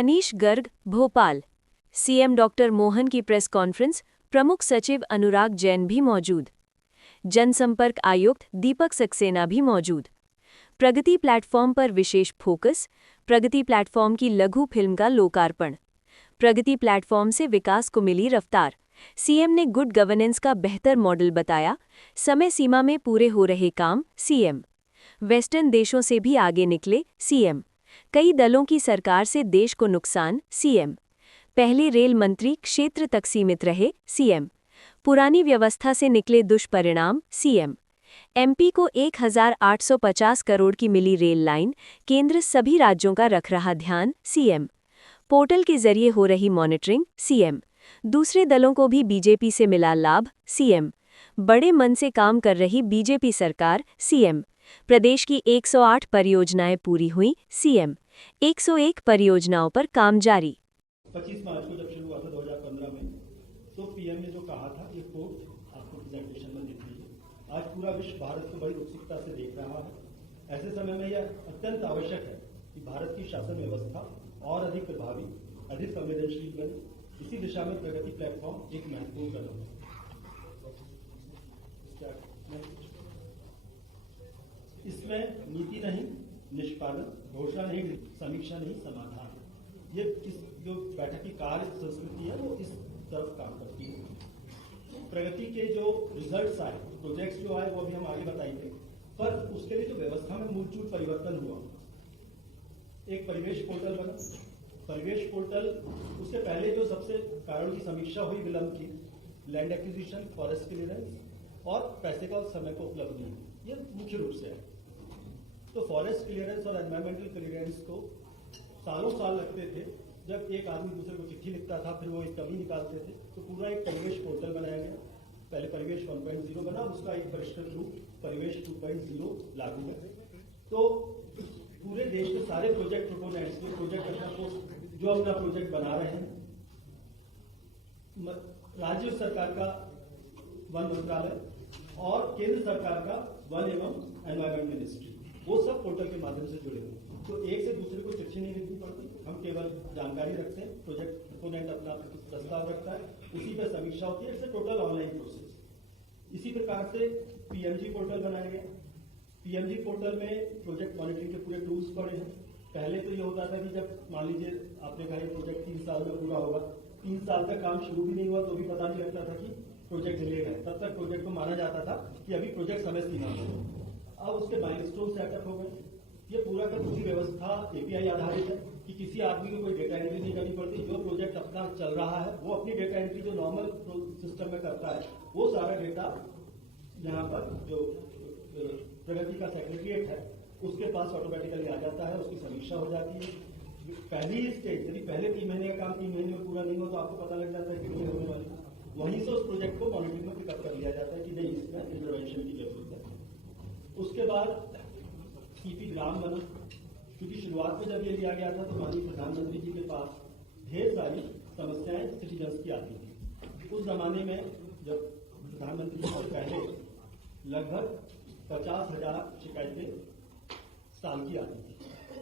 Manish Garg, Bhopal. CM doctor Mohan की press conference, प्रमुख सचिव अनुराग जैन भी मौजूद। जनसंपर्क आयुक्त दीपक सक्सेना भी मौजूद। प्रगति प्लेटफॉर्म पर विशेष फोकस, प्रगति प्लेटफॉर्म की लघु फिल्म का लोकार्पण। प्रगति प्लेटफॉर्म से विकास को मिली रफ्तार, सीएम ने गुड गवर्नेंस का बेहतर मॉडल बताया। समय सीमा में पूरे हो रहे काम, सीएम। वेस्टर्न देशों से भी आगे निकले, सीएम। कई दलों की सरकार से देश को नुकसान, सीएम। पहले रेल मंत्री क्षेत्र तक सीमित रहे, सीएम। पुरानी व्यवस्था से निकले दुष्परिणाम, सीएम। एमपी को 1850 करोड़ की मिली रेल लाइन, केंद्र सभी राज्यों का रख रहा ध्यान, सीएम। पोर्टल के जरिए हो रही मॉनिटरिंग, सीएम। दूसरे दलों को भी बीजेपी से मिला लाभ, सीएम। बड़े मन से काम कर रही बीजेपी सरकार, सीएम। प्रदेश की 108 परियोजनाएं पूरी हुई, सीएम। 101 परियोजनाओं पर काम जारी। 25 मार्च को जब शुरू हुआ था 2015 में, तो पीएम ने जो कहा था ये कोट आपको प्रेजेंटेशन में दिख रही है। आज पूरा विश्व भारत को बड़ी उत्सुकता से देख रहा है। ऐसे समय में यह अत्यंत आवश्यक है कि भारत की शासन व्यवस्था और अधिक प्रभावी, अधिक संवेदनशील बने। इसी दिशा में प्रगति प्लेटफॉर्म एक महत्वपूर्ण कदम है। इसमें नीति नहीं, निष्पादन, घोषणा नहीं, समीक्षा नहीं, समाधान। ये जो बैठक की कार्य संस्कृति है वो इस तरफ काम करती है। प्रगति के जो रिजल्ट्स आए, प्रोजेक्ट्स जो आए वो भी हम आगे बताएंगे, पर उसके लिए जो व्यवस्था में मूलभूत परिवर्तन हुआ। एक परिवेश पोर्टल बना। परिवेश पोर्टल, उससे पहले जो सबसे कारण की समीक्षा हुई विलंब की, लैंड एक्विजिशन, फॉरेस्ट क्लियरेंस और पैसे का उस समय को उपलब्ध नहीं, ये मुख्य रूप से है। तो फॉरेस्ट क्लियरेंस और एनवायरमेंटल क्लियरेंस को सालों साल लगते थे। जब एक आदमी दूसरे को चिट्ठी लिखता था, फिर वो एक कमी निकालते थे। तो पूरा एक परिवेश पोर्टल बनाया गया। पहले परिवेश 1.0 बना, उसका एक परिष्कृत रूप परिवेश 2.0 लागू है। तो पूरे देश के सारे प्रोजेक्ट प्रोपोनेंट्स में जो अपना प्रोजेक्ट बना रहे हैं, राज्य सरकार का वन मंत्रालय और केंद्र सरकार का वन एवं एनवायरमेंट मिनिस्ट्री, वो सब पोर्टल के माध्यम से जुड़े हुए। तो एक से दूसरे को चिट्ठी नहीं लिखनी पड़ती, हम केवल जानकारी रखते हैं, प्रोजेक्ट प्रोपोनेंट अपना प्रस्ताव रखता है, उसी पर समीक्षा होती है। It's total online process. इसी प्रकार से पीएमजी पोर्टल बनाया गया। पीएमजी पोर्टल में प्रोजेक्ट मॉनिटरिंग के पूरे टूल्स पड़े हैं। पहले तो ये होता था कि जब मान लीजिए आपने कहा ये प्रोजेक्ट 3 साल में पूरा होगा, 3 साल तक काम शुरू भी नहीं हुआ तो भी पता नहीं लगता था कि प्रोजेक्ट डिले है। तब तक प्रोजेक्ट को माना जाता था कि अभी प्रोजेक्ट समय सीमा में है। अब उसके माइलस्टोन सेटअप हो गए। ये पूरा का पूरी व्यवस्था एपीआई आधारित है कि किसी आदमी को कोई डेटा एंट्री नहीं करनी पड़ती। जो प्रोजेक्ट अपना चल रहा है वो अपनी डेटा एंट्री जो नॉर्मल सिस्टम में करता है, वो सारा डेटा यहाँ पर जो प्रगति का सेक्रेटरिएट है उसके पास ऑटोमेटिकली आ जाता है, उसकी समीक्षा हो जाती है। पहली स्टेज, यदि पहले 3 महीने का काम 3 महीने में पूरा नहीं हो तो आपको पता लग जाता है कि नहीं होने वाली। वहीं से उस प्रोजेक्ट को मॉनिटरिंग में पिकअप कर लिया जाता है कि नहीं, इसमें इंटरवेंशन की जरूरत है। उसके बाद सीपी ग्राम बना, क्योंकि शुरुआत में जब ये लिया गया था तो माननीय प्रधानमंत्री जी के पास ढेर सारी समस्याएं सिटीजन्स की आती थी। उस जमाने में जब प्रधानमंत्री जी से पहले लगभग 50,000 शिकायतें साल की आती थी।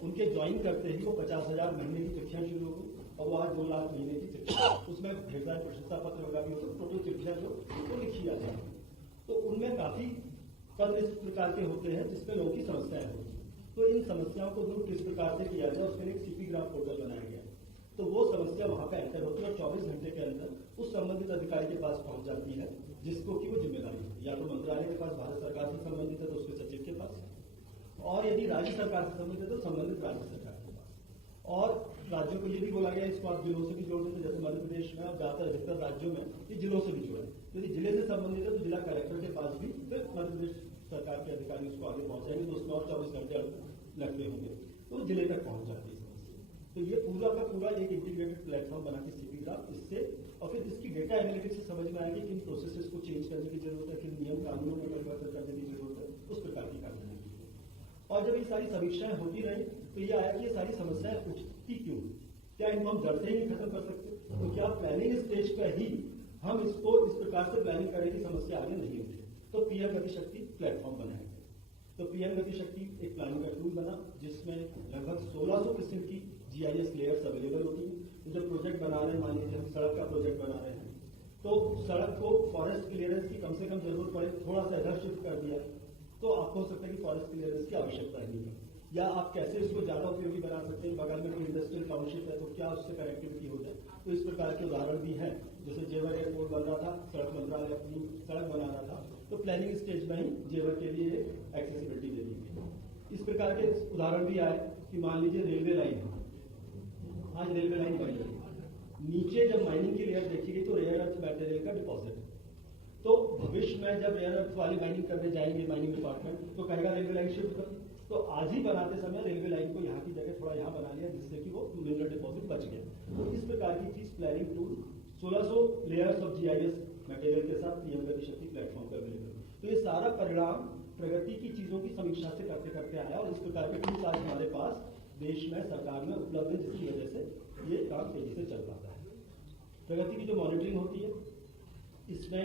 उनके ज्वाइन करते ही वो 50,000 महीने की चिट्ठियां शुरू हो गई और वो आज 2 लाख महीने की चिट्ठियां, उसमें ढेर सारे प्रशंसा पत्र होगा भी होता, टोटल चिट्ठियां जो उनको लिखी जाती है। तो उनमें काफी पत्र इस प्रकार के होते हैं जिसमें लोगों की समस्याएं होती हैं। तो इन समस्याओं को दूर किस प्रकार से किया जाए, उसके लिए एक सीपी ग्राम पोर्टल बनाया गया। तो वो समस्या वहां पे एंटर होती है और 24 घंटे के अंदर उस संबंधित अधिकारी के पास पहुंच जाती है, जिसको कि वो जिम्मेदारी है। या तो मंत्रालय के पास, भारत सरकार से संबंधित है तो उसके सचिव के पास, और यदि राज्य सरकार से संबंधित है तो संबंधित राज्य सरकार के पास। और राज्यों को ये भी बोला गया इसको आप जिलों से भी जोड़ देते, जैसे मध्य प्रदेश में और ज्यादातर अधिकतर राज्यों में ये जिलों से भी जुड़े। यदि जिले से संबंधित है तो जिला कलेक्टर के पास भी फिर मध्य प्रदेश सरकार के अधिकारी उसको आगे पहुंचाएंगे तो उसमें और 24 घंटे लगते होंगे तो जिले तक पहुंच जाती है। तो ये पूरा का पूरा एक इंटीग्रेटेड प्लेटफॉर्म बना के सीपी ग्राफ, इससे और फिर इसकी डेटा एनालिटिक्स से समझ में आएगी कि किन प्रोसेसेस को चेंज करने की जरूरत है, किन नियम कानूनों में परिवर्तन करने की जरूरत है, उस प्रकार की कार्रवाई की। और जब ये सारी समीक्षाएं होती रही तो ये आया कि ये सारी समस्याएं उठती क्यों, क्या इनको हम जड़ से ही खत्म कर सकते, तो क्या प्लानिंग स्टेज पर ही हम इसको इस प्रकार से प्लानिंग करें कि समस्या आगे नहीं उठे। तो पीएम गति शक्ति प्लेटफॉर्म बनाया गया। तो पीएम गति शक्ति एक प्लानिंग का टूल बना जिसमें लगभग 1600 किस्म की GIS लेयर्स अवेलेबल होती हैं। तो जब प्रोजेक्ट बना रहे हैं, मान लीजिए हम सड़क का प्रोजेक्ट बना रहे हैं, तो सड़क को फॉरेस्ट क्लियरेंस की कम से कम जरूरत पड़े, थोड़ा सा इधर शिफ्ट कर दिया तो आपको हो सकता है कि फॉरेस्ट क्लियरेंस की आवश्यकता नहीं है। या आप कैसे उसको ज्यादा उपयोगी बना सकते हैं, बगल में कोई इंडस्ट्रियल टाउनशिप है तो क्या उससे कनेक्टिविटी हो जाए। तो इस प्रकार के उदाहरण भी हैं। जैसे जेवर एयरपोर्ट बन रहा था, सड़क मंत्रालय अपनी सड़क बना रहा था, तो प्लानिंग स्टेज में ही जेवर के लिए एक्सेसिबिलिटी दे दी गई। इस प्रकार के उदाहरण भी आए कि मान लीजिए रेलवे लाइन, आज रेलवे लाइन बन रही है, नीचे जब माइनिंग की लेयर देखी गई तो रेयर अर्थ मटेरियल का डिपॉजिट है। तो भविष्य में जब रेयर अर्थ वाली माइनिंग करने जाएंगे माइनिंग डिपार्टमेंट, तो कहेगा रेलवे लाइन शिफ्ट कर। तो आज ही बनाते समय रेलवे लाइन को यहाँ की जगह थोड़ा यहाँ बना लिया, जिससे कि वो मिनरल डिपॉजिट बच गया। तो इस प्रकार की चीज planning tool 1600 layers of GIS material के साथ पीएम गति शक्ति प्लेटफॉर्म पर अवेलेबल। तो ये सारा परिणाम प्रगति की चीजों की समीक्षा से करते करते आया और इस प्रकार के टूल्स आज हमारे पास देश में सरकार में उपलब्ध है, जिसकी वजह से ये काम तेजी से चल पाता है। प्रगति की जो मॉनिटरिंग होती है, इसमें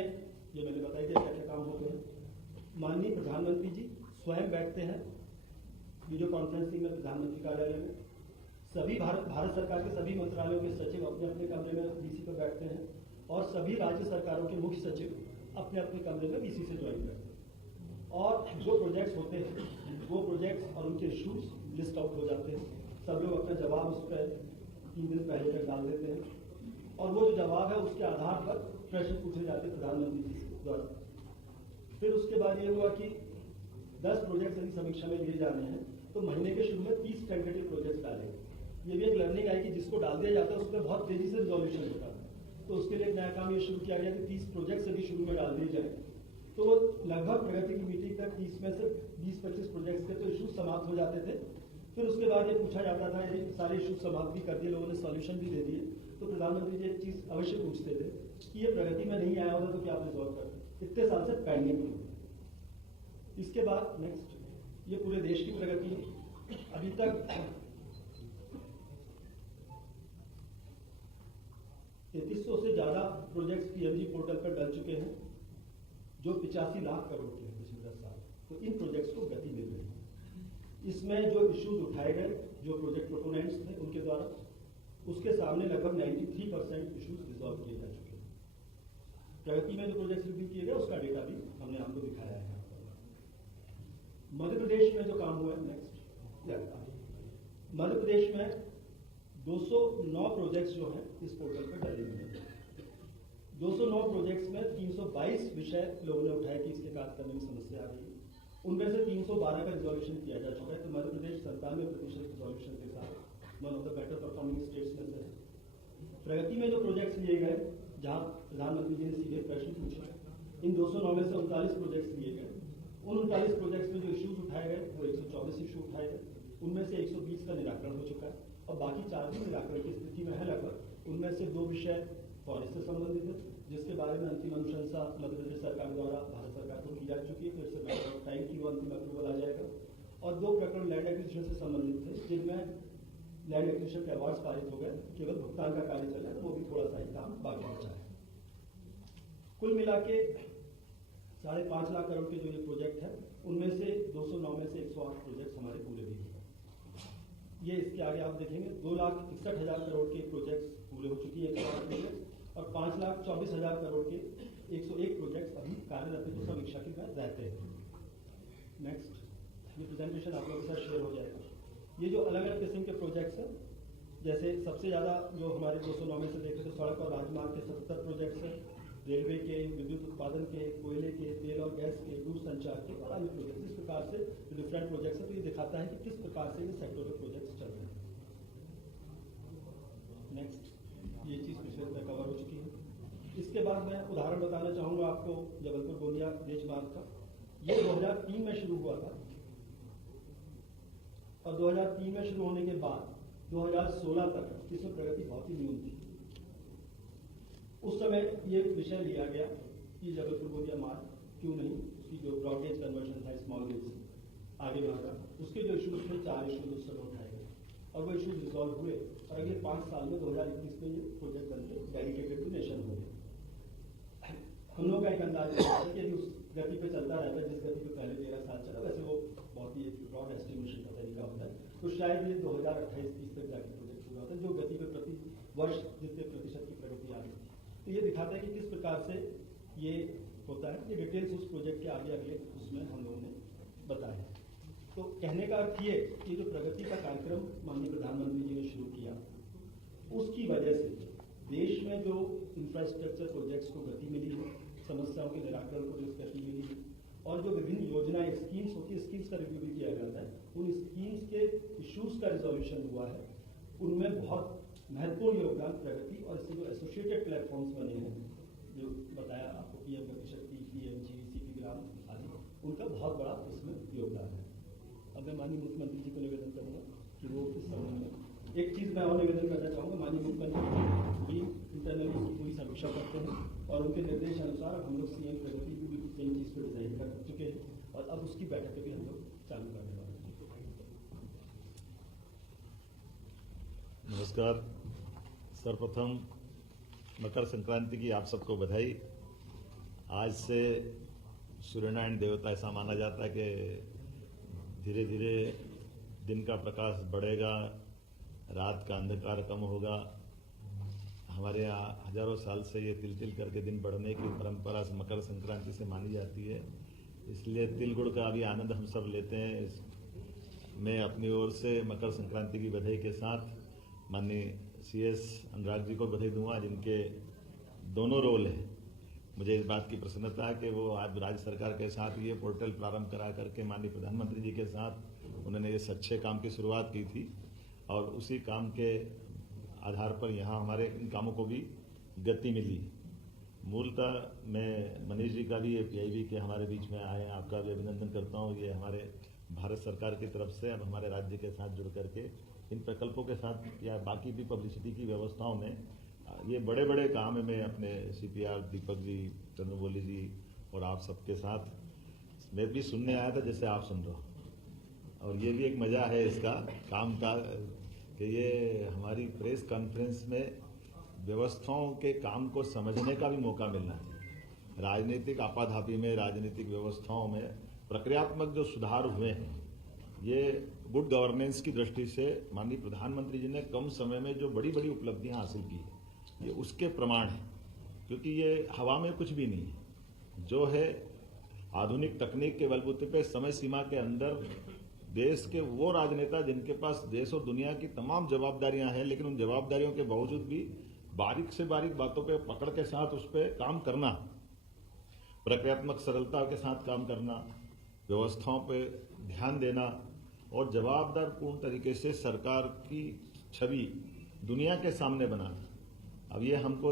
ये मैंने बताया कि क्या क्या काम होते हैं। माननीय प्रधानमंत्री जी स्वयं बैठते हैं वीडियो कॉन्फ्रेंसिंग में प्रधानमंत्री कार्यालय में। सभी भारत सरकार के सभी मंत्रालयों के सचिव अपने अपने कमरे में VC पर बैठते हैं और सभी राज्य सरकारों के मुख्य सचिव अपने अपने कमरे में VC से ज्वाइन करते हैं। और जो प्रोजेक्ट्स होते हैं वो प्रोजेक्ट्स और उनके इशूज लिस्ट आउट हो जाते हैं। सब लोग अपना जवाब उस पर 3 दिन पहले तक डाल देते हैं और वो जो जवाब है उसके आधार पर प्रश्न पूछे जाते हैं प्रधानमंत्री जी द्वारा। फिर उसके बाद ये हुआ कि 10 प्रोजेक्ट्स यदि समीक्षा में लिए जाने हैं तो महीने के शुरू में 30 टेंटेटिव प्रोजेक्ट्स डालेंगे। ये भी एक लर्निंग आई कि जिसको डाल दिया जाता है उसमें बहुत तेजी से रिजोल्यूशन होता है। तो उसके लिए एक नया काम ये शुरू किया गया कि 30 प्रोजेक्ट्स यदि शुरू में डाल दिए जाए तो लगभग प्रगति की मीटिंग तक 30 में से 20-25 प्रोजेक्ट्स के तो इशू समाप्त हो जाते थे। फिर उसके बाद ये पूछा जाता था, यदि सारे इशू समाप्त भी कर दिए, लोगों ने सॉल्यूशन भी दे दिए, तो प्रधानमंत्री जी एक चीज अवश्य पूछते थे कि ये प्रगति में नहीं आया होगा तो क्या आप रिजॉल्व करते, इतने साल से पेंडिंग है। इसके बाद नेक्स्ट, ये पूरे देश की प्रगति है। अभी तक 3300 से ज्यादा प्रोजेक्ट्स PMG पोर्टल पर डल चुके हैं, जो 85 लाख करोड़ के हैं पिछले 10 साल। तो इन प्रोजेक्ट्स को गति मिल रही है। इसमें जो इश्यूज उठाए गए, जो प्रोजेक्ट प्रोपोनेंट्स थे उनके द्वारा, उसके सामने लगभग 93% इश्यूज रिजॉल्व किए जा चुके हैं। प्रगति में जो प्रोजेक्ट्स रिव्यू किए गए उसका डेटा भी हमने आपको दिखाया है। मध्य प्रदेश में जो काम हुआ है, नेक्स्ट, मध्य प्रदेश में 209 प्रोजेक्ट्स जो हैं इस पोर्टल पर डाले हुए हैं। 209 प्रोजेक्ट्स में 322 विषय लोगों ने उठाए कि इसके कार्य करने में समस्या आ रही है। उनमें से 312 का रिजोल्यूशन किया जा चुका है। तो मध्य प्रदेश 97% रिजोल्यूशन के साथ one of the better performing states में से है। प्रगति में जो प्रोजेक्ट्स लिए गए, जहां प्रधानमंत्री जी ने सीधे प्रश्न पूछा, इन 209 में से 39 प्रोजेक्ट्स लिए गए। उन 39 प्रोजेक्ट्स में जो इश्यूज उठाए गए वो 124 इशू उठाए गए। उनमें से 120 का निराकरण हो चुका है और बाकी 4 भी निराकरण की स्थिति में है लगभग। उनमें से 2 विषय फॉरेस्ट से संबंधित है, जिसके बारे में अंतिम अनुशंसा मध्य प्रदेश सरकार द्वारा भारत सरकार को की जा चुकी है। तो इससे मैटर ऑफ टाइम की वो अंतिम अप्रूवल आ जाएगा। और 2 प्रकरण लैंड एक्विजिशन से संबंधित थे, जिनमें लैंड एक्विजिशन के अवार्ड्स पारित हो गए, केवल भुगतान का कार्य चल रहा है, तो वो भी थोड़ा सा ही काम बाकी बचा है। कुल मिला के 5.5 लाख करोड़ के जो ये प्रोजेक्ट है, उनमें से 209 में से 108 प्रोजेक्ट हमारे पूरे भी हुए। ये इसके आगे आप देखेंगे 2,61,000 करोड़ के प्रोजेक्ट्स पूरे हो चुकी है 108 प्रोजेक्ट, और 5,24,000 करोड़ के 101 प्रोजेक्ट्स अभी कार्यरत है जो समीक्षा के बाद रहते हैं। नेक्स्ट, ये प्रेजेंटेशन आप लोगों के साथ शेयर हो जाएगा। ये जो अलग अलग किस्म के प्रोजेक्ट्स हैं, जैसे सबसे ज़्यादा जो हमारे 209 में से देखें तो सड़क और राजमार्ग के 77 प्रोजेक्ट्स हैं, रेलवे के, विद्युत उत्पादन के, कोयले के, तेल और गैस के, दूरसंचार के और अन्य प्रोजेक्ट्स। इस प्रकार से डिफरेंट प्रोजेक्ट्स हैं, तो ये दिखाता है कि किस प्रकार से ये सेक्टोरल प्रोजेक्ट्स चल रहे हैं। नेक्स्ट, ये चीज़ पिछले में कवर हो चुकी है। इसके बाद मैं उदाहरण बताना चाहूँगा आपको जबलपुर गोंदिया रेंज मार्ग का। ये 2003 में शुरू हुआ था और 2003 में शुरू होने के बाद 2016 तक इसमें प्रगति बहुत ही न्यून थी। उस समय ये विषय लिया गया कि जबलपुर गोंदिया मार्ग क्यों नहीं, उसकी जो ब्रॉडगेज कन्वर्जन था स्मॉल गेज से आगे बढ़ा, उसके जो इशूज थे 4 इशूज उस समय उठाए गए और वो इशूज रिजॉल्व हुए और अगले 5 साल में 2021 में ये प्रोजेक्ट बनकर डेडिकेटेड टू नेशन हो गए। हम लोग का एक अंदाज है कि यदि उस गति पे चलता रहता है जिस गति पे पहले 13 साल चला, वैसे वो बहुत ही ब्रॉड एस्टिमेशन का तरीका होता है, तो शायद ये 2028-30 तक जाके प्रोजेक्ट जो गति पे प्रति वर्ष जितने प्रतिशत की प्रगति आ रही थी। तो ये दिखाता है कि किस प्रकार से ये होता है। ये डिटेल्स उस प्रोजेक्ट के आगे अगले उसमें हम लोगों ने बताया है। तो कहने का अर्थ ये कि जो प्रगति का कार्यक्रम माननीय प्रधानमंत्री जी ने शुरू किया, उसकी वजह से देश में जो इंफ्रास्ट्रक्चर प्रोजेक्ट्स को गति मिली है, समस्याओं के निराकरण को जो गति मिली है, और जो विभिन्न योजनाएं स्कीम्स होती है, स्कीम्स का रिव्यू भी किया जाता है, उन स्कीम्स के इश्यूज का रिजोल्यूशन हुआ है, उनमें बहुत महत्वपूर्ण योगदान प्रगति और इससे जो एसोसिएटेड प्लेटफॉर्म्स बने हैं, जो बताया आपको पीएम गति शक्ति, पीएमजी, सीपी ग्राम आदि, उनका बहुत बड़ा इसमें योगदान है। अब मैं माननीय मुख्यमंत्री जी को निवेदन करूंगा कि वो इस संबंध में एक चीज मैं और निवेदन करना चाहूंगा। माननीय मुख्यमंत्री भी इंटरनली इसकी पूरी समीक्षा करते हैं और उनके निर्देश अनुसार हम लोग सीएम प्रगति की भी सेम चीज को डिजाइन कर चुके हैं और अब उसकी बैठकें भी हम लोग चालू करने वाले हैं। नमस्कार। सर्वप्रथम मकर संक्रांति की आप सबको बधाई। आज से सूर्यनारायण देवता ऐसा माना जाता है कि धीरे धीरे दिन का प्रकाश बढ़ेगा, रात का अंधकार कम होगा। हमारे यहाँ हजारों साल से ये तिल तिल करके दिन बढ़ने की परंपरा से मकर संक्रांति से मानी जाती है, इसलिए तिल गुड़ का भी आनंद हम सब लेते हैं। मैं अपनी ओर से मकर संक्रांति की बधाई के साथ माननीय CS अनुराग जी को बधाई दूंगा, जिनके दोनों रोल हैं। मुझे इस बात की प्रसन्नता है कि वो आज राज्य सरकार के साथ ये पोर्टल प्रारंभ करा करके माननीय प्रधानमंत्री जी के साथ उन्होंने इस अच्छे काम की शुरुआत की थी और उसी काम के आधार पर यहाँ हमारे इन कामों को भी गति मिली। मूलतः मैं मनीष जी का भी PIB के हमारे बीच में आए, आपका भी अभिनंदन करता हूँ। ये हमारे भारत सरकार की तरफ से अब हमारे राज्य के साथ जुड़ करके इन प्रकल्पों के साथ या बाकी भी पब्लिसिटी की व्यवस्थाओं में ये बड़े बड़े काम है। मैं अपने CPR दीपक जी, चंद्रमौली जी और आप सबके साथ मैं भी सुनने आया था जैसे आप सुन रहे हो, और ये भी एक मजा है इसका काम का कि ये हमारी प्रेस कॉन्फ्रेंस में व्यवस्थाओं के काम को समझने का भी मौका मिलना है। राजनीतिक आपाधापी में, राजनीतिक व्यवस्थाओं में प्रक्रियात्मक जो सुधार हुए हैं, ये गुड गवर्नेंस की दृष्टि से माननीय प्रधानमंत्री जी ने कम समय में जो बड़ी बड़ी उपलब्धियां हासिल की है, ये उसके प्रमाण है। क्योंकि ये हवा में कुछ भी नहीं है, जो है आधुनिक तकनीक के बलबूते पे समय सीमा के अंदर देश के वो राजनेता जिनके पास देश और दुनिया की तमाम जवाबदारियां हैं, लेकिन उन जवाबदारियों के बावजूद भी बारीक से बारीक बातों पे पकड़ के साथ उस पर काम करना, प्रक्रियात्मक सरलता के साथ काम करना, व्यवस्थाओं पे ध्यान देना और जवाबदार पूर्ण तरीके से सरकार की छवि दुनिया के सामने बनाना। अब ये हमको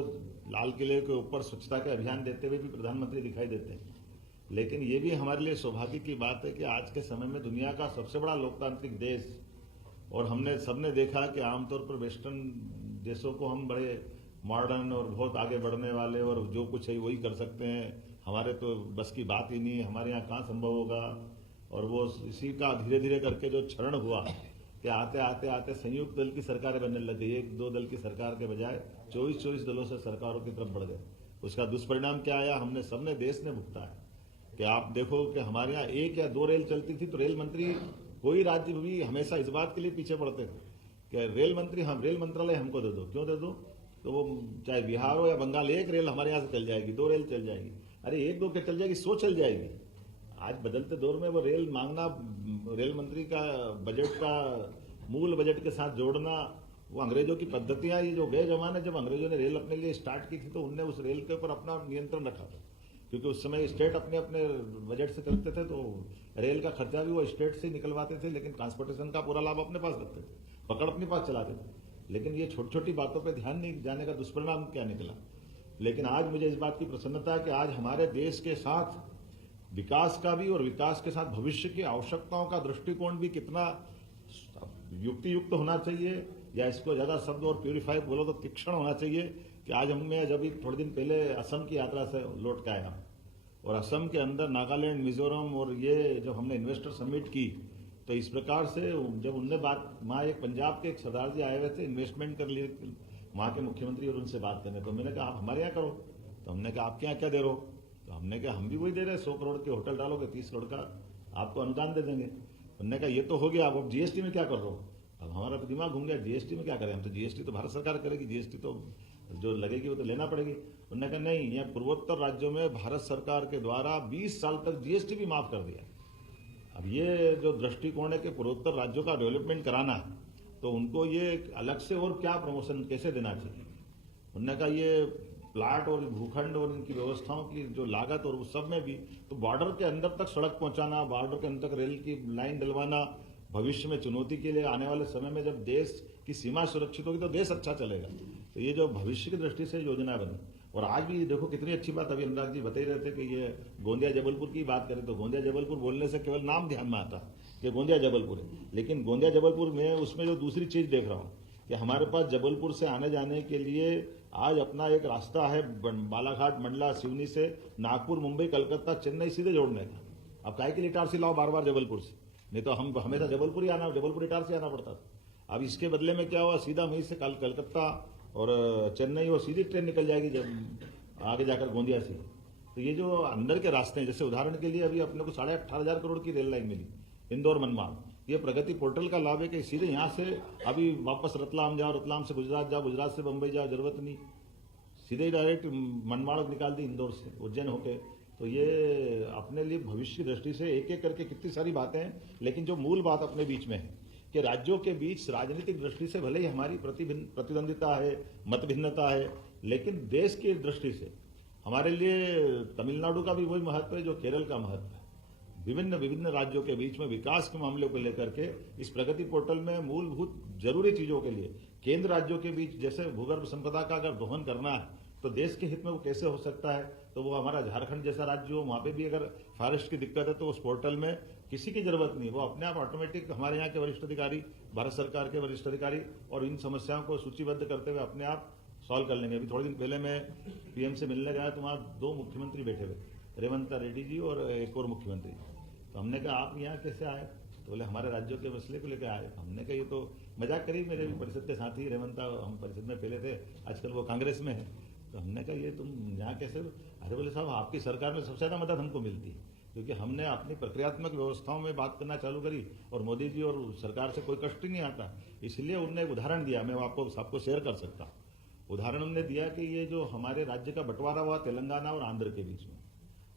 लाल किले के ऊपर स्वच्छता के अभियान देते हुए भी प्रधानमंत्री दिखाई देते हैं, लेकिन ये भी हमारे लिए सौभाग्य की बात है कि आज के समय में दुनिया का सबसे बड़ा लोकतांत्रिक देश, और हमने सबने देखा कि आमतौर पर वेस्टर्न देशों को हम बड़े मॉडर्न और बहुत आगे बढ़ने वाले और जो कुछ है वही कर सकते हैं, हमारे तो बस की बात ही नहीं, हमारे यहाँ कहाँ संभव होगा। और वो इसी का धीरे धीरे करके जो क्षरण हुआ कि आते आते आते संयुक्त दल की सरकारें बनने लग गई। 1-2 दल की सरकार के बजाय 24-24 दलों से सरकारों की तरफ बढ़ गए। उसका दुष्परिणाम क्या आया, हमने सबने, देश ने भुगता है। कि आप देखो कि हमारे यहाँ 1 या 2 रेल चलती थी तो रेल मंत्री, कोई राज्य भी हमेशा इस बात के लिए पीछे पड़ते थे कि रेल मंत्री, हम रेल मंत्रालय हमको दे दो। क्यों दे दो? तो वो चाहे बिहार हो या बंगाल, 1 रेल हमारे यहाँ से चल जाएगी, 2 रेल चल जाएगी। अरे 1-2 के चल जाएगी, 100 चल जाएगी। आज बदलते दौर में वो रेल मांगना, रेल मंत्री का बजट का मूल बजट के साथ जोड़ना, वो अंग्रेजों की पद्धतियां, ये जो गए जमाने जब अंग्रेजों ने रेल अपने लिए स्टार्ट की थी तो उनने उस रेल के ऊपर अपना नियंत्रण रखा था, क्योंकि उस समय स्टेट अपने अपने बजट से चलते थे, तो रेल का खर्चा भी वो स्टेट से निकलवाते थे, लेकिन ट्रांसपोर्टेशन का पूरा लाभ अपने पास रखते थे, पकड़ अपने पास चलाते थे। लेकिन ये छोटी छोटी बातों पर ध्यान नहीं जाने का दुष्परिणाम क्या निकला। लेकिन आज मुझे इस बात की प्रसन्नता है कि आज हमारे देश के साथ विकास का भी और विकास के साथ भविष्य की आवश्यकताओं का दृष्टिकोण भी कितना युक्ति युक्त होना चाहिए, या इसको ज्यादा शब्द और प्यूरिफाई बोलो तो तीक्ष्ण होना चाहिए। कि आज हमने जब थोड़े दिन पहले असम की यात्रा से लौट के आया और असम के अंदर नागालैंड, मिजोरम और ये जब हमने इन्वेस्टर समिट की, तो इस प्रकार से जब उनने बात, वहाँ एक पंजाब के एक सरदार जी आए हुए थे इन्वेस्टमेंट कर लिए वहाँ के मुख्यमंत्री, और उनसे बात करने, तो मैंने कहा आप हमारे यहाँ करो। तो हमने कहा आपके यहाँ क्या दे रहे हो? तो हमने कहा हम भी वही दे रहे हैं, 100 करोड़ के होटल डालोगे 30 करोड़ का आपको अनुदान दे देंगे। उन्होंने कहा ये तो हो गया, अब GST में क्या कर रहे हो? अब हमारा तो दिमाग घूम गया, जीएसटी में क्या करें हम? तो जीएसटी तो भारत सरकार करेगी, जीएसटी तो जो लगेगी वो तो लेना पड़ेगी। उन्होंने कहा नहीं, ये पूर्वोत्तर राज्यों में भारत सरकार के द्वारा 20 साल तक जीएसटी भी माफ कर दिया। अब ये जो दृष्टिकोण है कि पूर्वोत्तर राज्यों का डेवलपमेंट कराना है, तो उनको ये अलग से और क्या प्रमोशन कैसे देना चाहिए। उन्होंने कहा ये प्लाट और भूखंड और इनकी व्यवस्थाओं की जो लागत और उस सब में भी, तो बॉर्डर के अंदर तक सड़क पहुंचाना, बॉर्डर के अंदर तक रेल की लाइन डलवाना, भविष्य में चुनौती के लिए आने वाले समय में जब देश की सीमा सुरक्षित होगी तो देश अच्छा चलेगा। तो ये जो भविष्य की दृष्टि से योजना बनी, और आज भी देखो कितनी अच्छी बात, अभी अनुराग जी बता ही रहे थे कि ये गोंदिया जबलपुर की बात करें तो गोंदिया जबलपुर बोलने से केवल नाम ध्यान में आता कि गोंदिया जबलपुर है, लेकिन गोंदिया जबलपुर में उसमें जो दूसरी चीज देख रहा हूँ कि हमारे पास जबलपुर से आने जाने के लिए आज अपना एक रास्ता है बालाघाट, मंडला, सिवनी से नागपुर, मुंबई, कलकत्ता, चेन्नई सीधे जोड़ने का। अब काहे के लिए इटारसी लाओ बार बार जबलपुर से? नहीं तो हम हमेशा जबलपुर ही आना, जबलपुर इटारसी आना पड़ता था। अब इसके बदले में क्या हुआ, सीधा वहीं से कलकत्ता और चेन्नई और सीधी ट्रेन निकल जाएगी जब आगे जाकर गोंदिया से। तो ये जो अंदर के रास्ते हैं, जैसे उदाहरण के लिए अभी अपने को 18,500 करोड़ की रेल लाइन मिली इंदौर मनमाड़, ये प्रगति पोर्टल का लाभ है कि सीधे यहाँ से अभी वापस रतलाम जाओ, रतलाम से गुजरात जाओ, गुजरात से बंबई जाओ, जरूरत नहीं, सीधे ही डायरेक्ट मनमाड़ निकाल दी इंदौर से उज्जैन होके। तो ये अपने लिए भविष्य की दृष्टि से एक एक करके कितनी सारी बातें हैं, लेकिन जो मूल बात अपने बीच में है कि राज्यों के बीच राजनीतिक दृष्टि से भले ही हमारी प्रतिद्वंदिता है, मतभिन्नता है, लेकिन देश की दृष्टि से हमारे लिए तमिलनाडु का भी वही महत्व है जो केरल का महत्व है। विभिन्न राज्यों के बीच में विकास के मामले को लेकर के इस प्रगति पोर्टल में मूलभूत जरूरी चीजों के लिए केंद्र राज्यों के बीच, जैसे भूगर्भ संपदा का अगर दोहन करना है तो देश के हित में वो कैसे हो सकता है, तो वो हमारा झारखंड जैसा राज्य हो, वहां पे भी अगर फॉरेस्ट की दिक्कत है तो उस पोर्टल में किसी की जरूरत नहीं, वो अपने आप ऑटोमेटिक हमारे यहाँ के वरिष्ठ अधिकारी, भारत सरकार के वरिष्ठ अधिकारी और इन समस्याओं को सूचीबद्ध करते हुए अपने आप सॉल्व कर लेंगे। अभी थोड़े दिन पहले मैं पीएम से मिलने गया तो वहाँ 2 मुख्यमंत्री बैठे हुए, रेवंत रेड्डी जी और एक और मुख्यमंत्री। तो हमने कहा आप यहाँ कैसे आए? तो बोले हमारे राज्यों के मसले को लेकर आए। हमने कहा ये तो मजाक करी, मेरे भी परिषद के साथी रेवंता, हम परिषद में पहले थे, आजकल वो कांग्रेस में है। तो हमने कहा ये तुम यहाँ कैसे? अरे बोले साहब आपकी सरकार में सबसे ज्यादा मदद हमको मिलती है, क्योंकि हमने अपनी प्रक्रियात्मक व्यवस्थाओं में बात करना चालू करी और मोदी जी और सरकार से कोई कष्ट ही नहीं आता। इसलिए उनने एक उदाहरण दिया, मैं आपको सबको शेयर कर सकता हूँ। उदाहरण उन्होंने दिया कि ये जो हमारे राज्य का बंटवारा हुआ तेलंगाना और आंध्र के बीच में,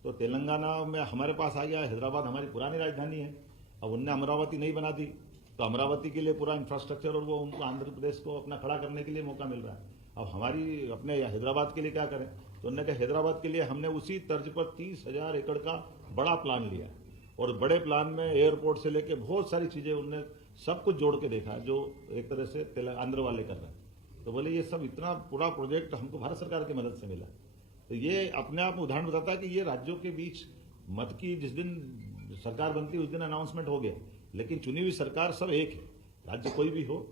तो तेलंगाना में हमारे पास आ गया, हैदराबाद हमारी पुरानी राजधानी है, अब उनने अमरावती नहीं बना दी, तो अमरावती के लिए पूरा इंफ्रास्ट्रक्चर और वो उनको आंध्र प्रदेश को अपना खड़ा करने के लिए मौका मिल रहा है। अब हमारी अपने हैदराबाद के लिए क्या करें? तो उन्होंने कहा हैदराबाद के लिए हमने उसी तर्ज पर 30,000 एकड़ का बड़ा प्लान लिया, और बड़े प्लान में एयरपोर्ट से लेके बहुत सारी चीजें उनने सब कुछ जोड़ के देखा जो एक तरह से आंध्र वाले कर रहे हैं। तो बोले ये सब इतना पूरा प्रोजेक्ट हमको भारत सरकार की मदद से मिला। तो ये अपने आप में उदाहरण बताता है कि ये राज्यों के बीच मत की जिस दिन सरकार बनती है उस दिन अनाउंसमेंट हो गया, लेकिन चुनी हुई सरकार सब एक है, राज्य कोई भी हो,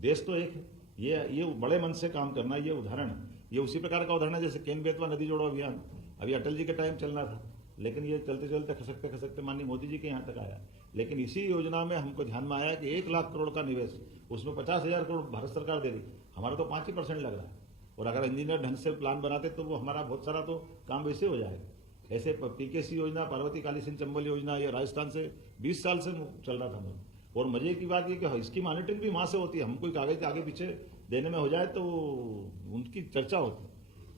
देश तो एक है। ये बड़े मन से काम करना, ये उदाहरण है। ये उसी प्रकार का उदाहरण है जैसे केन बेतवा नदी जोड़ो अभियान, अभी अटल जी के टाइम चलना था, लेकिन ये चलते चलते खसकते खसकते माननीय मोदी जी के यहाँ तक आया। लेकिन इसी योजना में हमको ध्यान में आया कि 1 लाख करोड़ का निवेश, उसमें 50,000 करोड़ भारत सरकार दे रही, हमारा तो 5% लग रहा है। और अगर इंजीनियर ढंग से प्लान बनाते तो वो हमारा बहुत सारा तो काम वैसे हो जाएगा। ऐसे पीकेसी योजना, पार्वती काली सिंह चंबल योजना, ये राजस्थान से 20 साल से चल रहा था। और मजे की बात ये कि इसकी मॉनिटरिंग भी वहां से होती है, हम कोई कागज आगे पीछे देने में हो जाए तो उनकी चर्चा होती है।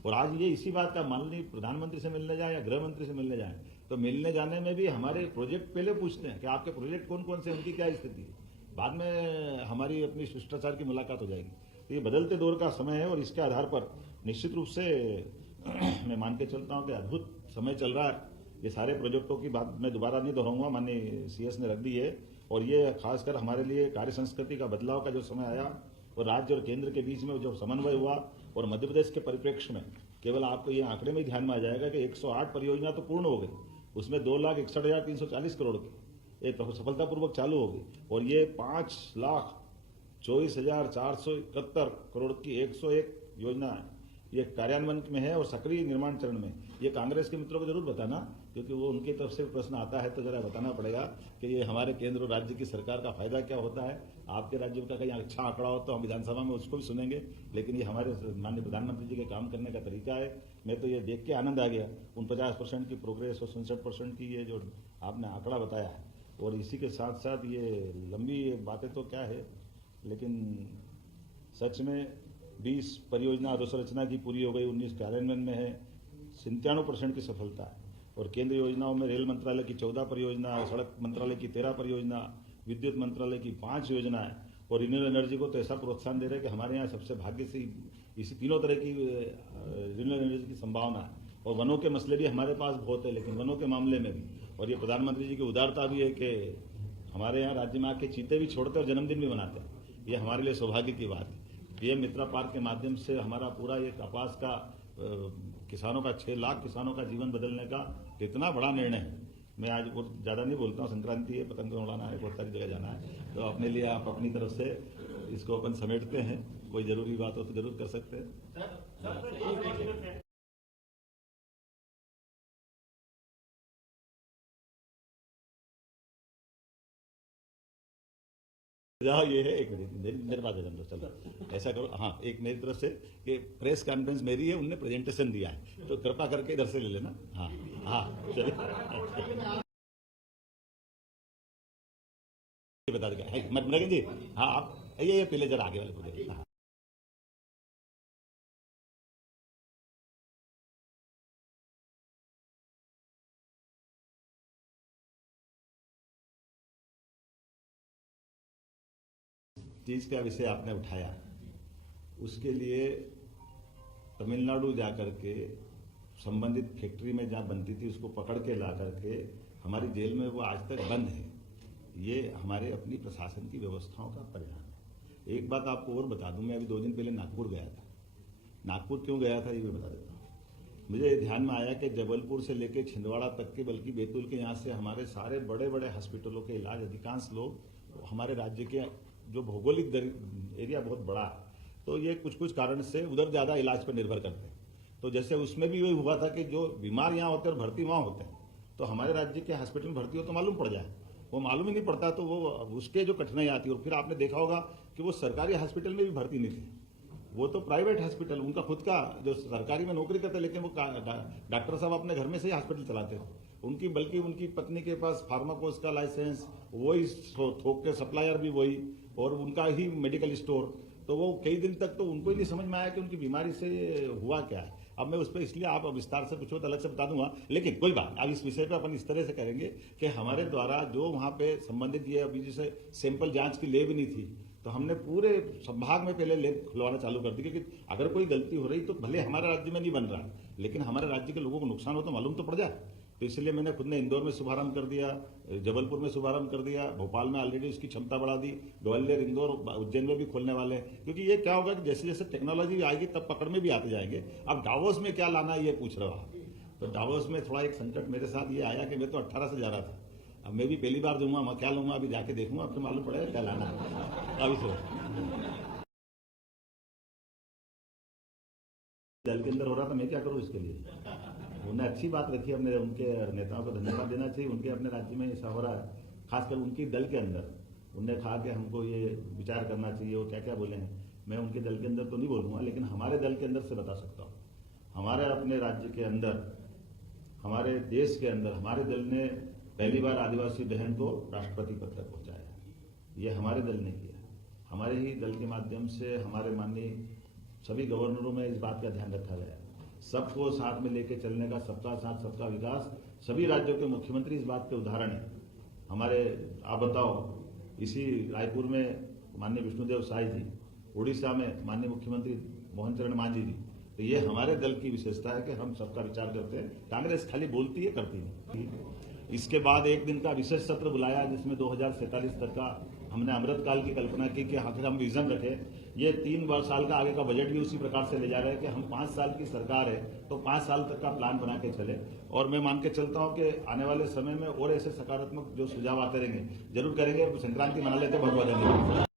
और आज ये इसी बात का, माननीय प्रधानमंत्री से मिलने जाए या गृह मंत्री से मिलने जाए, तो मिलने जाने में भी हमारे प्रोजेक्ट पहले पूछते हैं कि आपके प्रोजेक्ट कौन कौन से, उनकी क्या स्थिति है, बाद में हमारी अपनी शिष्टाचार की मुलाकात हो जाएगी। तो ये बदलते दौर का समय है और इसके आधार पर निश्चित रूप से मैं मान के चलता हूँ कि अद्भुत समय चल रहा है। ये सारे प्रोजेक्टों की बात मैं दोबारा नहीं दोहराऊंगा, माननीय सीएस ने रख दी है। और ये खासकर हमारे लिए कार्य संस्कृति का बदलाव का जो समय आया और राज्य और केंद्र के बीच में जो समन्वय हुआ, और मध्य प्रदेश के परिप्रेक्ष्य में केवल आपको ये आंकड़े में ध्यान में आ जाएगा कि 108 परियोजना तो पूर्ण हो गई, उसमें 2,61,340 करोड़ की एक सफलतापूर्वक चालू हो गई, और ये 5,24,471 करोड़ की 101 योजना है, ये कार्यान्वयन में है और सक्रिय निर्माण चरण में। ये कांग्रेस के मित्रों को जरूर बताना, क्योंकि वो उनकी तरफ से प्रश्न आता है तो जरा बताना पड़ेगा कि ये हमारे केंद्र और राज्य की सरकार का फायदा क्या होता है। आपके राज्य का कहीं अच्छा आंकड़ा हो तो हम विधानसभा में उसको भी सुनेंगे, लेकिन ये हमारे माननीय प्रधानमंत्री जी के काम करने का तरीका है। मैं तो ये देख के आनंद आ गया, 49% की प्रोग्रेस और 67% की ये जो आपने आंकड़ा बताया है। और इसी के साथ साथ ये लंबी बातें तो क्या है, लेकिन सच में 20 परियोजना अधोसंरचना की पूरी हो गई, 19 कार्यान्वयन में है, 97% की सफलता है। और केंद्र योजनाओं में रेल मंत्रालय की 14 परियोजना, सड़क मंत्रालय की 13 परियोजना, विद्युत मंत्रालय की 5 योजनाएं, और रिन्यूएबल एनर्जी को तो ऐसा प्रोत्साहन दे रहे हैं कि हमारे यहाँ सबसे भाग्य से इसी तीनों तरह की रिन्यूएबल एनर्जी की संभावना है। और वनों के मसले भी हमारे पास बहुत है, लेकिन वनों के मामले में भी, और ये प्रधानमंत्री जी की उदारता भी है कि हमारे यहाँ राज्य में आके चीते भी छोड़ते और जन्मदिन भी मनाते हैं। ये हमारे लिए सौभाग्य की बात है। पीएम मित्रा पार्क के माध्यम से हमारा पूरा ये कपास का किसानों का 6 लाख किसानों का जीवन बदलने का इतना बड़ा निर्णय है। मैं आज बहुत ज़्यादा नहीं बोलता हूँ, संक्रांति है, पतंग उड़ाना है, बहुत सारी जगह जाना है, तो अपने लिए आप अपनी तरफ से इसको अपन समेटते हैं। कोई जरूरी बात हो तो जरूर कर सकते हैं। हाँ, ये है, एक मिनट मेरे पास है, चलो ऐसा करो, हाँ, एक मेरी तरफ से कि प्रेस कॉन्फ्रेंस मेरी है, उनने प्रेजेंटेशन दिया है, तो कृपा करके इधर से ले लेना। हाँ हाँ, चलिए बता देगा मनोज जी। हाँ, आप ये पहले जरा आगे वाले बोलिए। हाँ, चीज का विषय आपने उठाया, उसके लिए तमिलनाडु जाकर के संबंधित फैक्ट्री में जहां बनती थी उसको पकड़ के ला करके हमारी जेल में वो आज तक बंद है। ये हमारे अपनी प्रशासन की व्यवस्थाओं का परिणाम है। एक बात आपको और बता दूं, मैं अभी 2 दिन पहले नागपुर गया था। नागपुर क्यों गया था ये भी बता देता हूँ। मुझे ध्यान में आया कि जबलपुर से लेकर छिंदवाड़ा तक के, बल्कि बैतूल के यहाँ से हमारे सारे बड़े बड़े हॉस्पिटलों के इलाज, अधिकांश लोग हमारे राज्य के, जो भौगोलिक एरिया बहुत बड़ा है, तो ये कुछ कुछ कारण से उधर ज्यादा इलाज पर निर्भर करते हैं। तो जैसे उसमें भी वही हुआ था कि जो बीमार यहाँ होते हैं और भर्ती वहाँ होते हैं, तो हमारे राज्य के हॉस्पिटल में भर्ती हो तो मालूम पड़ जाए, वो मालूम ही नहीं पड़ता, तो वो उसके जो कठिनाई आती है। और फिर आपने देखा होगा कि वो सरकारी हॉस्पिटल में भी भर्ती नहीं थे, वो तो प्राइवेट हॉस्पिटल, उनका खुद का, जो सरकारी में नौकरी करते, लेकिन वो डॉक्टर साहब अपने घर में से ही हॉस्पिटल चलाते थे उनकी, बल्कि उनकी पत्नी के पास फार्माकोस का लाइसेंस, वही थोक के सप्लायर भी वही, और उनका ही मेडिकल स्टोर। तो वो कई दिन तक तो उनको ही नहीं समझ में आया कि उनकी बीमारी से हुआ क्या है। अब मैं उस पर इसलिए आप विस्तार से पूछो तो अलग से बता दूंगा, लेकिन कोई बात, अब इस विषय पे अपन इस तरह से करेंगे कि हमारे द्वारा जो वहां पे संबंधित, ये अभी जैसे सैंपल जांच की लेब नहीं थी, तो हमने पूरे संभाग में पहले लेब खुलवाना चालू कर दी, क्योंकि अगर कोई गलती हो रही तो भले हमारे राज्य में नहीं बन रहा, लेकिन हमारे राज्य के लोगों को नुकसान हो तो मालूम तो पड़ जाए। तो इसलिए मैंने खुद ने इंदौर में शुभारंभ कर दिया, जबलपुर में शुभारंभ कर दिया, भोपाल में ऑलरेडी उसकी क्षमता बढ़ा दी, ग्वालियर, इंदौर, उज्जैन में भी खोलने वाले हैं। क्योंकि ये क्या होगा कि जैसे जैसे टेक्नोलॉजी आएगी तब पकड़ में भी आते जाएंगे। अब डावोस में क्या लाना है ये पूछ रहा हूँ, तो डावोस में थोड़ा एक संकट मेरे साथ ये आया कि मैं तो 18 से जा रहा था, अब मैं भी पहली बार दूंगा, मैं क्या लूंगा अभी जाके देखूंगा, अब तो मालूम पड़ेगा क्या लाना है। अभी से जल के अंदर हो रहा था, मैं क्या करूँ इसके लिए। उन्हें अच्छी बात रखी, अपने उनके नेताओं को धन्यवाद देना चाहिए, उनके अपने राज्य में ऐसा हो रहा है, खासकर उनकी दल के अंदर। उन्होंने कहा कि हमको ये विचार करना चाहिए, वो क्या क्या बोले हैं, मैं उनके दल के अंदर तो नहीं बोलूंगा, लेकिन हमारे दल के अंदर से बता सकता हूँ। हमारे अपने राज्य के अंदर, हमारे देश के अंदर, हमारे दल ने पहली बार आदिवासी बहन को राष्ट्रपति पद तक पहुंचाया। ये हमारे दल ने किया, हमारे ही दल के माध्यम से हमारे माननीय सभी गवर्नरों में इस बात का ध्यान रखा गया, सबको साथ में लेके चलने का, सबका साथ सबका विकास। सभी राज्यों के मुख्यमंत्री इस बात के उदाहरण है। हमारे, आप बताओ, इसी रायपुर में माननीय विष्णुदेव साय जी, उड़ीसा में माननीय मुख्यमंत्री मोहन चरण मांझी जी। तो ये हमारे दल की विशेषता है कि हम सबका विचार करते हैं। कांग्रेस खाली बोलती है, करती नहीं। इसके बाद एक दिन का विशेष सत्र बुलाया, जिसमें 2047 तक का हमने अमृत काल की कल्पना की कि आखिर हम विजन रखें। ये 3 साल का आगे का बजट भी उसी प्रकार से ले जा रहे हैं कि हम 5 साल की सरकार है तो 5 साल तक का प्लान बना के चले। और मैं मान के चलता हूं कि आने वाले समय में और ऐसे सकारात्मक जो सुझाव आते रहेंगे, जरूर करेंगे। संक्रांति मना लेते, बहुत बहुत धन्यवाद।